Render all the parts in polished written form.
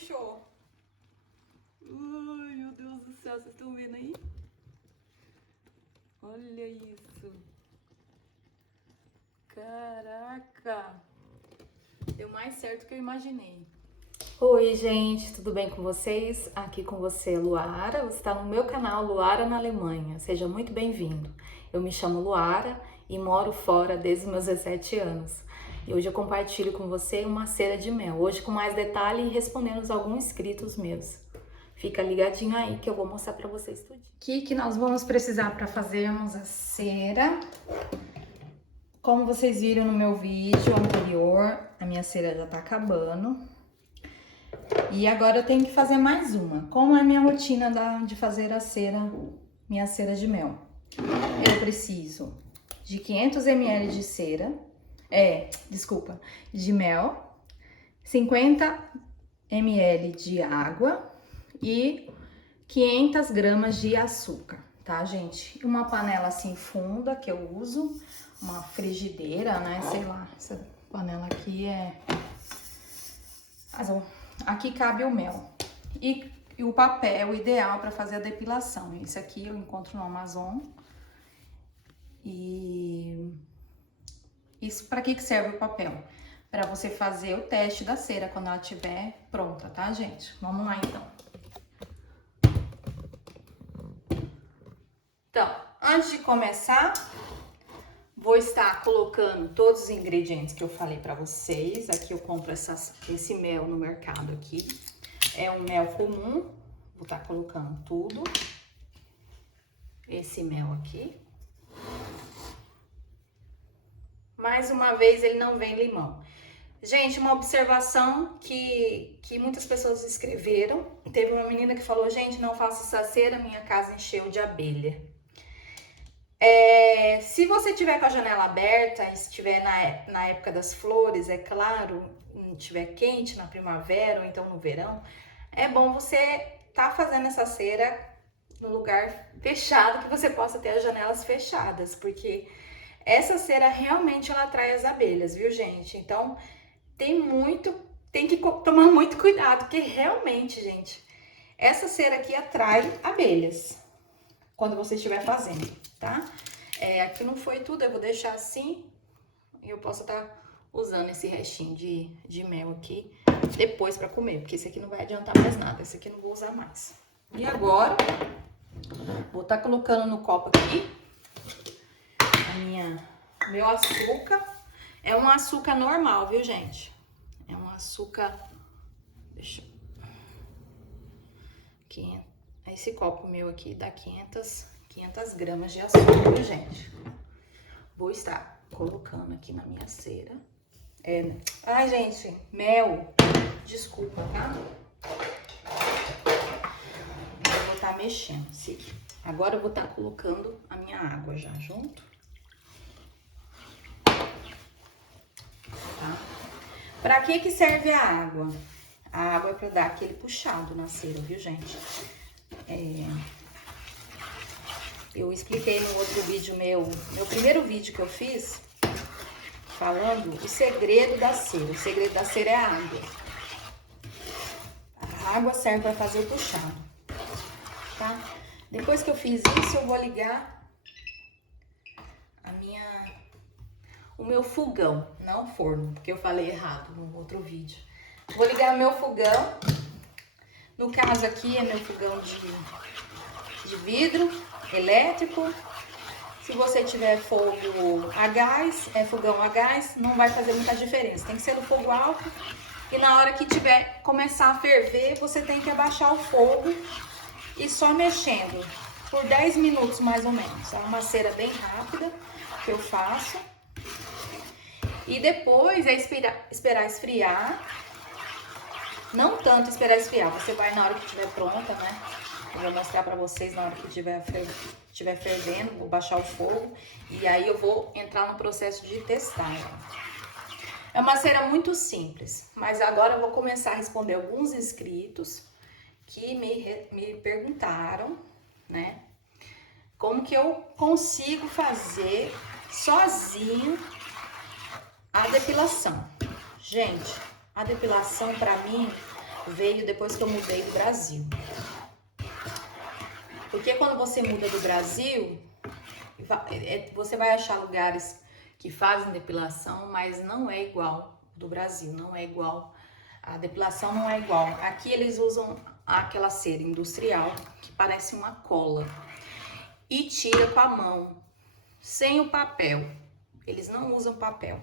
puxou. Ai, meu Deus do céu, vocês estão vendo aí? Olha isso. Caraca. Deu mais certo do que eu imaginei. Oi, gente, tudo bem com vocês? Aqui com você, Luara. Você está no meu canal Luara na Alemanha. Seja muito bem-vindo. Eu me chamo Luara e moro fora desde os meus 17 anos. E hoje eu compartilho com você uma cera de mel. Hoje com mais detalhe e respondendo alguns inscritos meus. Fica ligadinho aí que eu vou mostrar para vocês tudo. O que nós vamos precisar para fazermos a cera? Como vocês viram no meu vídeo anterior, a minha cera já tá acabando. E agora eu tenho que fazer mais uma. Como é a minha rotina de fazer a cera, minha cera de mel? Eu preciso de 500 ml de cera, de mel, 50 ml de água e 500 gramas de açúcar, tá, gente? Uma panela assim funda que eu uso, uma frigideira, né? Sei lá, essa panela aqui aqui cabe o mel. E o papel ideal para fazer a depilação. Esse aqui eu encontro no Amazon. E isso para que serve o papel? Para você fazer o teste da cera quando ela estiver pronta, tá, gente? Vamos lá, então. Então, antes de começar, vou estar colocando todos os ingredientes que eu falei para vocês. Aqui eu compro esse mel no mercado aqui. É um mel comum. Vou estar colocando tudo. Esse mel aqui. Mais uma vez, ele não vem limão. Gente, uma observação que muitas pessoas escreveram. Teve uma menina que falou, gente, não faça essa cera, minha casa encheu de abelha. Se você tiver com a janela aberta, e estiver na época das flores, é claro, estiver quente na primavera ou então no verão, é bom você tá fazendo essa cera no lugar fechado, que você possa ter as janelas fechadas, porque essa cera realmente ela atrai as abelhas, viu, gente? Então, tem que tomar muito cuidado, porque realmente, gente, essa cera aqui atrai abelhas quando você estiver fazendo, tá? Aqui não foi tudo, eu vou deixar assim e eu posso estar usando esse restinho de mel aqui depois pra comer, porque esse aqui não vai adiantar mais nada, esse aqui eu não vou usar mais. E agora, vou estar colocando no copo aqui meu açúcar. É um açúcar normal, viu, gente? É um açúcar... Esse copo meu aqui dá 500 gramas de açúcar, viu, gente? Vou estar colocando aqui na minha cera. Ai, gente, mel. Desculpa, tá? Eu vou estar mexendo. Agora eu vou estar colocando a minha água já junto. Tá? Pra que serve a água? A água é pra dar aquele puxado na cera, viu, gente? Eu expliquei no outro vídeo meu primeiro vídeo que eu fiz, falando o segredo da cera. O segredo da cera é a água. A água serve pra fazer o puxado, tá? Depois que eu fiz isso, eu vou ligar o meu fogão, não forno, porque eu falei errado no outro vídeo. Vou ligar o meu fogão. No caso aqui é meu fogão de vidro elétrico. Se você tiver fogo a gás, fogão a gás, não vai fazer muita diferença. Tem que ser no fogo alto. E na hora que começar a ferver, você tem que abaixar o fogo e só mexendo por 10 minutos mais ou menos. É uma cera bem rápida que eu faço. E depois esperar esfriar. Não tanto esperar esfriar, você vai na hora que estiver pronta, né? Eu vou mostrar pra vocês na hora que estiver fervendo, vou baixar o fogo. E aí eu vou entrar no processo de testagem. É uma cera muito simples, mas agora eu vou começar a responder alguns inscritos que me perguntaram, né? Como que eu consigo fazer sozinho a depilação. Gente, a depilação pra mim veio depois que eu mudei do Brasil. Porque quando você muda do Brasil, você vai achar lugares que fazem depilação, mas não é igual do Brasil, não é igual. A depilação não é igual. Aqui eles usam aquela cera industrial que parece uma cola e tira com a mão, sem o papel. Eles não usam papel.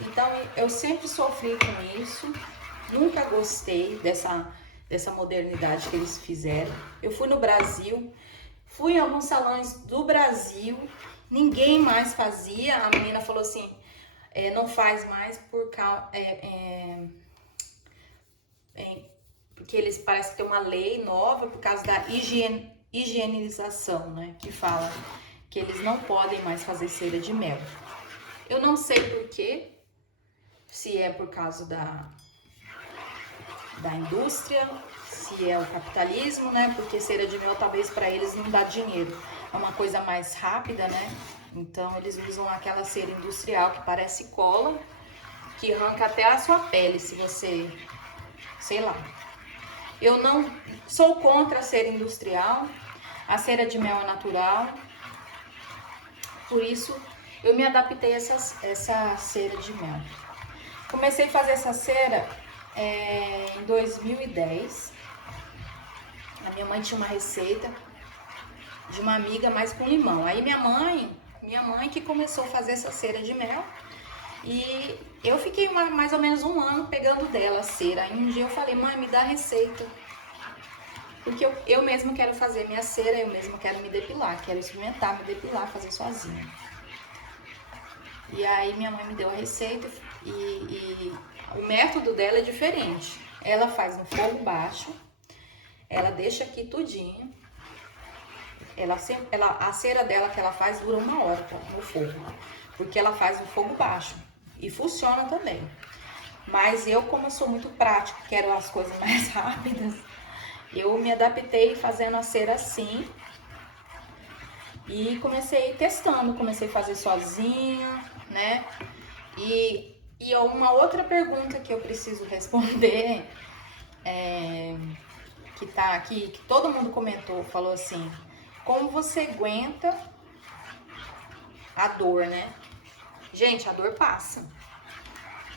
Então eu sempre sofri com isso, nunca gostei dessa modernidade que eles fizeram. Eu fui no Brasil, fui em alguns salões do Brasil, ninguém mais fazia. A menina falou assim, não faz mais por causa... porque eles parecem que tem uma lei nova por causa da higienização, né? Que fala que eles não podem mais fazer cera de mel. Eu não sei por quê, se é por causa da indústria, se é o capitalismo, né? Porque cera de mel talvez para eles não dá dinheiro. É uma coisa mais rápida, né? Então eles usam aquela cera industrial que parece cola, que arranca até a sua pele, se você... sei lá. Eu não sou contra a cera industrial, a cera de mel é natural, por isso eu me adaptei a essa cera de mel. Comecei a fazer essa cera em 2010. A minha mãe tinha uma receita de uma amiga, mas com limão. Aí minha mãe que começou a fazer essa cera de mel. E eu fiquei mais ou menos um ano pegando dela a cera. Aí um dia eu falei, mãe, me dá a receita. Porque eu mesma quero fazer minha cera, eu mesma quero me depilar. Quero experimentar, me depilar, fazer sozinha. E aí minha mãe me deu a receita e o método dela é diferente. Ela faz no fogo baixo, ela deixa aqui tudinho. A cera dela que ela faz dura 1 hora no fogo, porque ela faz no fogo baixo. E funciona também. Mas eu, como eu sou muito prática, quero as coisas mais rápidas, eu me adaptei fazendo a cera assim. E comecei testando, comecei a fazer sozinha, né? E uma outra pergunta que eu preciso responder, que tá aqui, que todo mundo comentou, falou assim, como você aguenta a dor, né? Gente, a dor passa.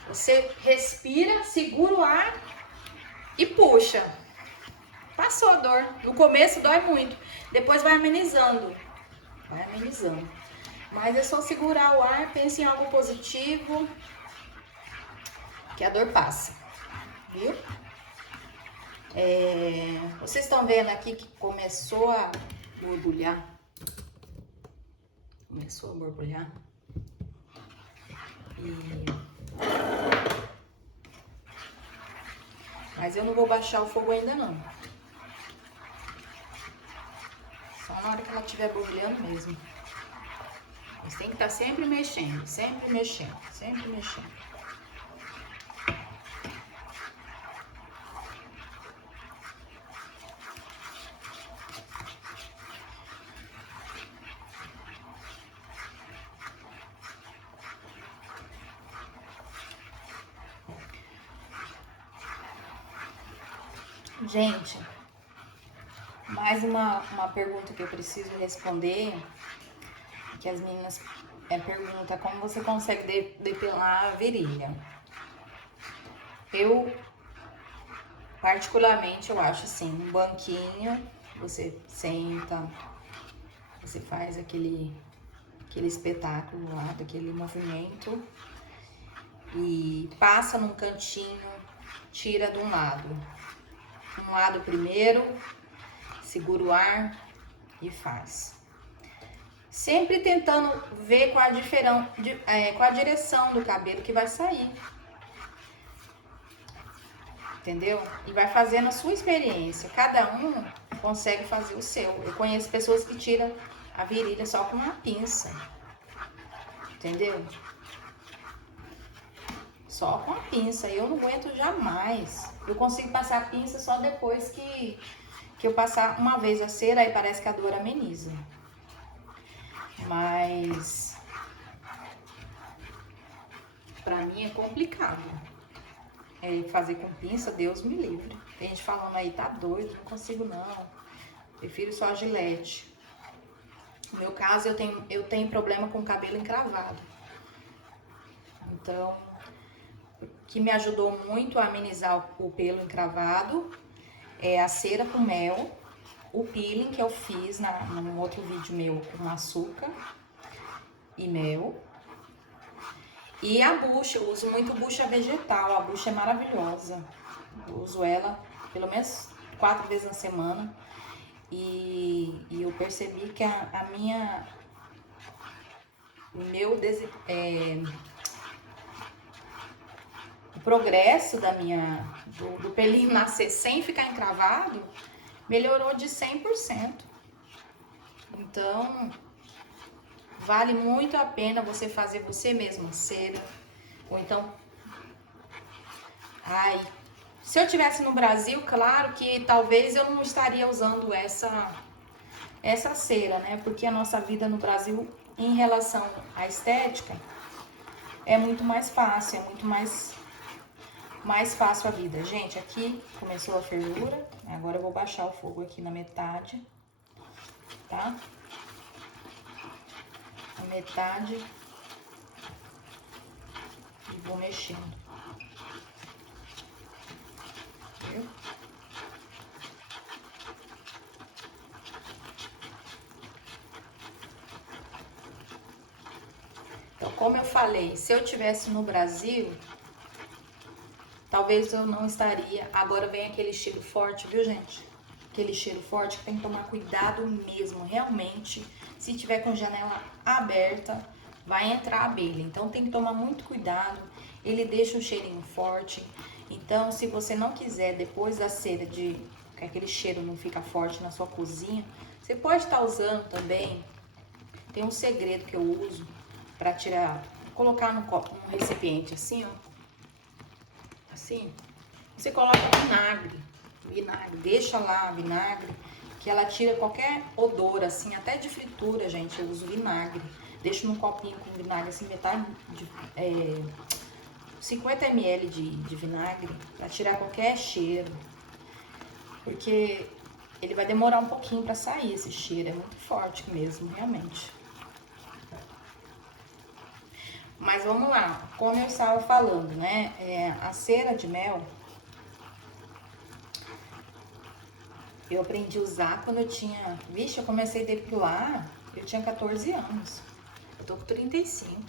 Você respira, segura o ar e puxa. Passou a dor. No começo dói muito. Depois vai amenizando. Vai amenizando. Mas é só segurar o ar, pense em algo positivo, que a dor passa. Viu? Vocês estão vendo aqui que começou a borbulhar. Começou a borbulhar. Mas eu não vou baixar o fogo ainda não. Só na hora que ela estiver borbulhando mesmo. Mas tem que estar sempre mexendo, sempre mexendo, sempre mexendo. Gente, mais uma pergunta que eu preciso responder, que as meninas perguntam, como você consegue depilar a virilha? Eu, particularmente, eu acho assim, um banquinho, você senta, você faz aquele espetáculo lá, daquele movimento, e passa num cantinho, tira de um lado primeiro, segura o ar e faz. Sempre tentando ver qual a direção do cabelo que vai sair. Entendeu? E vai fazendo a sua experiência. Cada um consegue fazer o seu. Eu conheço pessoas que tiram a virilha só com uma pinça. Entendeu? Só com a pinça. Eu não aguento jamais. Eu consigo passar a pinça só depois que eu passar uma vez a cera, aí parece que a dor ameniza. Mas pra mim é complicado. fazer com pinça, Deus me livre. Tem gente falando aí, tá doido, não consigo não. Prefiro só a Gillette. No meu caso, eu tenho problema com cabelo encravado. Então, o que me ajudou muito a amenizar o pelo encravado é a cera com mel, o peeling que eu fiz num outro vídeo meu com açúcar e mel. E a bucha, eu uso muito bucha vegetal, a bucha é maravilhosa. Eu uso ela pelo menos 4 vezes na semana. E eu percebi que o progresso do pelinho nascer sem ficar encravado melhorou de 100%. Então, vale muito a pena você fazer você mesmo a cera. Ou então, se eu tivesse no Brasil, claro que talvez eu não estaria usando essa cera, né? Porque a nossa vida no Brasil, em relação à estética, é muito mais fácil, é muito mais fácil a vida. Gente, aqui começou a fervura, agora eu vou baixar o fogo aqui na metade, tá? Na metade e vou mexendo. Viu? Então, como eu falei, se eu tivesse no Brasil, talvez eu não estaria. Agora vem aquele cheiro forte, viu, gente? Aquele cheiro forte que tem que tomar cuidado mesmo, realmente. Se tiver com janela aberta, vai entrar abelha. Então tem que tomar muito cuidado. Ele deixa um cheirinho forte. Então, se você não quiser, depois da cera, que aquele cheiro não fica forte na sua cozinha, você pode estar usando também. Tem um segredo que eu uso para tirar, colocar num recipiente assim, ó. Assim, você coloca vinagre, deixa lá vinagre, que ela tira qualquer odor, assim, até de fritura, gente, eu uso vinagre. Deixo num copinho com vinagre, assim, metade de 50 ml de vinagre, pra tirar qualquer cheiro. Porque ele vai demorar um pouquinho pra sair esse cheiro, é muito forte mesmo, realmente. Mas vamos lá, como eu estava falando, né, a cera de mel, eu aprendi a usar quando eu tinha... Vixe, eu comecei a depilar, eu tinha 14 anos, eu tô com 35.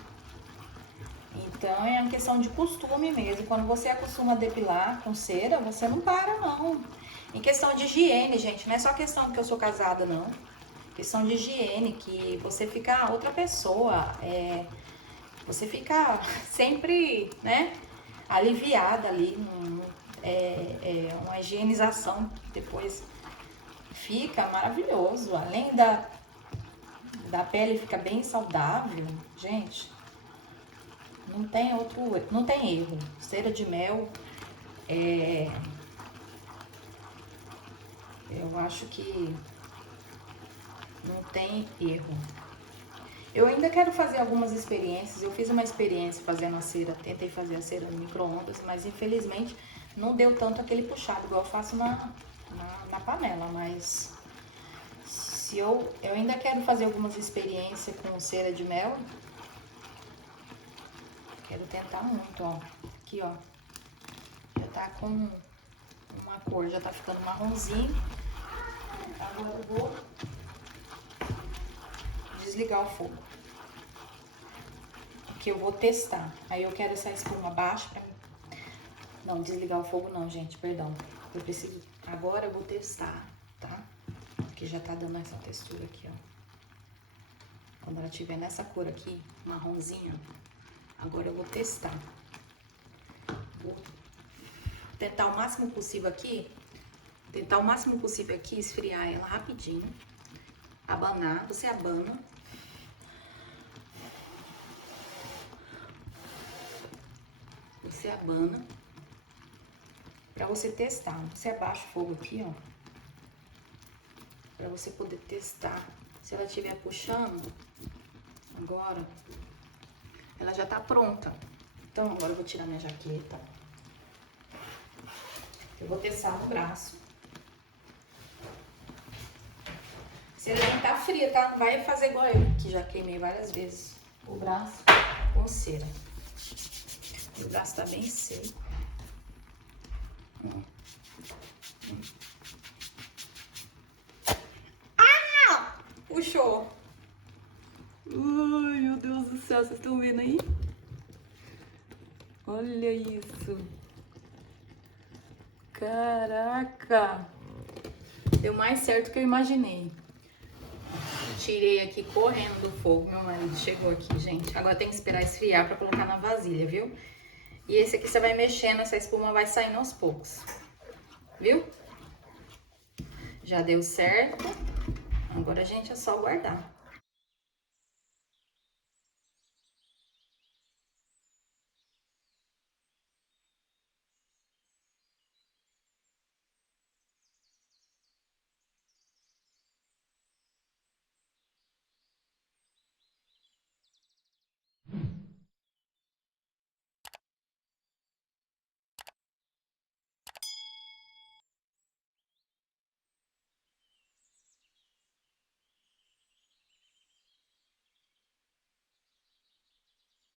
Então, é uma questão de costume mesmo. Quando você acostuma a depilar com cera, você não para, não. Em questão de higiene, gente, não é só questão que eu sou casada, não. Questão de higiene, que você fica outra pessoa, você fica sempre, né, aliviada ali, uma higienização depois fica maravilhoso. Além da pele fica bem saudável, gente, não tem erro. Cera de mel, eu acho que não tem erro. Eu ainda quero fazer algumas experiências. Eu fiz uma experiência fazendo a cera, tentei fazer a cera no micro-ondas, mas infelizmente não deu tanto aquele puxado igual eu faço na panela. Mas se eu ainda quero fazer algumas experiências com cera de mel. Quero tentar muito, ó. Aqui, ó. Já tá com uma cor, já tá ficando marronzinho. Agora eu vou desligar o fogo. Porque eu vou testar. Aí eu quero essa espuma baixa pra mim. Não, desligar o fogo não, gente, perdão. Eu preciso... Agora eu vou testar, tá? Porque já tá dando essa textura aqui, ó. Quando ela tiver nessa cor aqui, marronzinha, agora eu vou testar. Vou tentar o máximo possível aqui. Esfriar ela rapidinho. Abanar, você abana. Você abana. Pra você testar. Você abaixa o fogo aqui, ó. Pra você poder testar. Se ela estiver puxando, agora, ela já tá pronta. Então, agora eu vou tirar minha jaqueta. Eu vou testar no braço. Cera tem que estar fria, tá? Não vai fazer igual eu, que já queimei várias vezes o braço com cera. O braço tá bem seco. Ah! Puxou. Ai, meu Deus do céu, vocês estão vendo aí? Olha isso. Caraca. Deu mais certo que eu imaginei. Tirei aqui correndo do fogo. Meu marido chegou aqui, gente. Agora tem que esperar esfriar pra colocar na vasilha, viu? E esse aqui você vai mexendo, essa espuma vai saindo aos poucos. Viu? Já deu certo. Agora, gente, é só guardar.